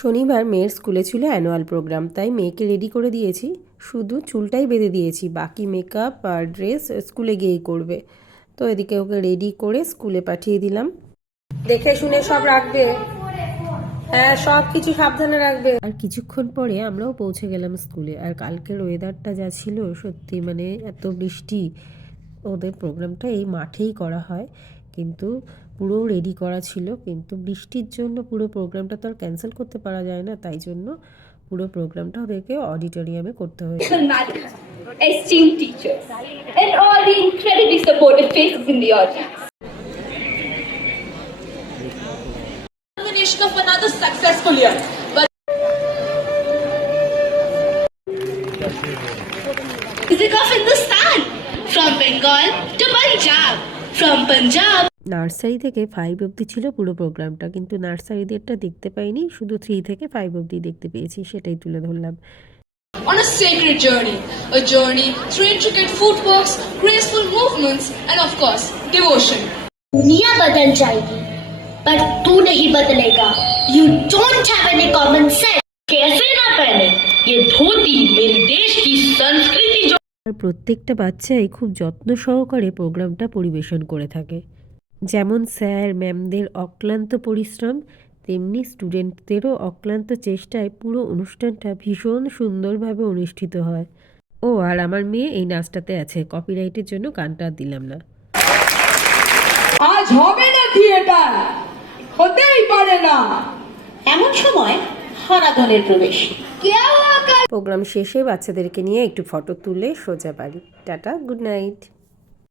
শনিবার মেয়ের স্কুলে ছিল অ্যানুয়াল প্রোগ্রাম, তাই মেয়েকে রেডি করে দিয়েছি। শুধু চুলটাই বেঁধে দিয়েছি, বাকি মেকআপ আর ড্রেস স্কুলে গিয়েই করবে। তো এদিকে ওকে রেডি করে স্কুলে পাঠিয়ে দিলাম। দেখে শুনে সব রাখবে, হ্যাঁ সব কিছু সাবধানে রাখবে। আর কিছুক্ষণ পরে আমরাও পৌঁছে গেলাম স্কুলে। আর কালকের ওয়েদারটা যা ছিল, সত্যি মানে এত বৃষ্টি। ওদের প্রোগ্রামটা এই মাঠেই করা হয়, কিন্তু পুরো রেডি করা ছিল, কিন্তু বৃষ্টির জন্য পুরো প্রোগ্রামটা তো আর ক্যান্সেল করতে পারা যায় না, তাই জন্য পুরো প্রোগ্রামটা ওদেরকে অডিটোরিয়ামে করতে হয়েছে। Esteemed teachers and all the incredibly supportive faces in the audience. Culmination of another successful year. Music of Hindustan, from Bengal to Punjab, from Punjab. Nursery থেকে 5 অবধি ছিল পুরো প্রোগ্রামটা, কিন্তু নার্সারিদেরটা দেখতে পাইনি, শুধু 3 থেকে 5 অবধি দেখতে পেয়েছি, সেটাই তুলে ধরলাম। On a sacred a journey through intricate footworks, graceful movements, and of course, devotion. दुनिया बदल जाएगी, पर तू नहीं बदलेगा. You don't have any common sense. कैसे ना पहने ये धोती मेरे देश की संस्कृति जो। আর প্রত্যেকটা বাচ্চাই খুব যত্ন সহকারে প্রোগ্রামটা পরিবেশন করে থাকে। যেমন স্যার ম্যামদের অক্লান্ত পরিশ্রম, তেমনি স্টুডেন্টদেরও অক্লান্ত চেষ্টায় পুরো অনুষ্ঠানটা ভীষণ সুন্দরভাবে অনুষ্ঠিত হয়। ও আর আমার মেয়ে এই নাচটাতে আছে, কপিরাইটের জন্য গানটা দিলাম না। আজ হবে না থিয়েটার, হতেই পারে না, এমন সময় হরাধনের প্রবেশ। প্রোগ্রাম শেষে বাচ্চাদেরকে নিয়ে একটু ফটো তুলে সোজা বাড়ি। Tata, good night.